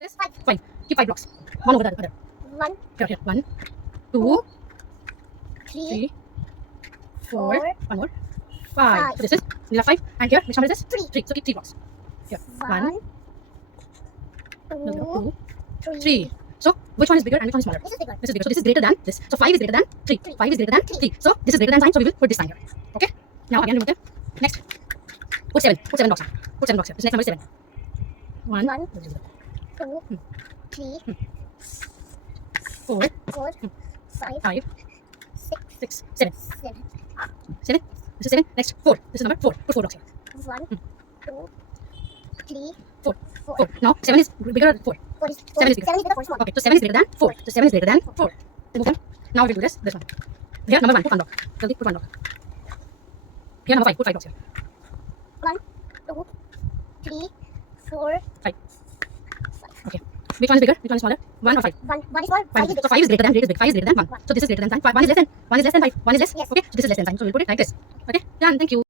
This five. Keep five blocks. One over the other. One, Here. One, two, three, three, four. four, One more. Five. five. So this is you have five. And here, which number is this? Three. Three. So keep three blocks. Here. one, Two, two, three. So which one is bigger and which one is smaller? This is bigger. This is bigger. So this is greater than this. So 5 is greater than 3. Three. 5 is greater than 3. So this is greater than sign. So we will put this sign here. Okay. Now again remove them. Next. Put 7. Put 7 blocks here. Put 7 blocks here. This next number is 7. 1, One. 2, 3, 4, 4, 5, 5, 6, 6, 7. 7. 7. This is 7. Next 4. This is number 4. Put 4 blocks here. 1, 2, 3, 4. 4. 4. Now 7 is bigger than 4. 4 is 7 is bigger. 7 is bigger, 4 is small. Okay. So 7 is greater than 4. So 7 is greater than 4. Remove them. Now we will do this one. Here number 1. Put 1 block. Jaldi, put 1 block. Here number 5. Put 5 blocks here. 1, 2, 3, 4, 5. Okay. Which one is bigger? Which one is smaller? 1 or 5? 1. 1 is small, 5 is big. So 5 is greater than 5 is greater than 1. So this is greater than 5. 1 is less than 5. 1 is less than 5. So this is less than sign. So we'll put it like this. Okay. Done. Thank you.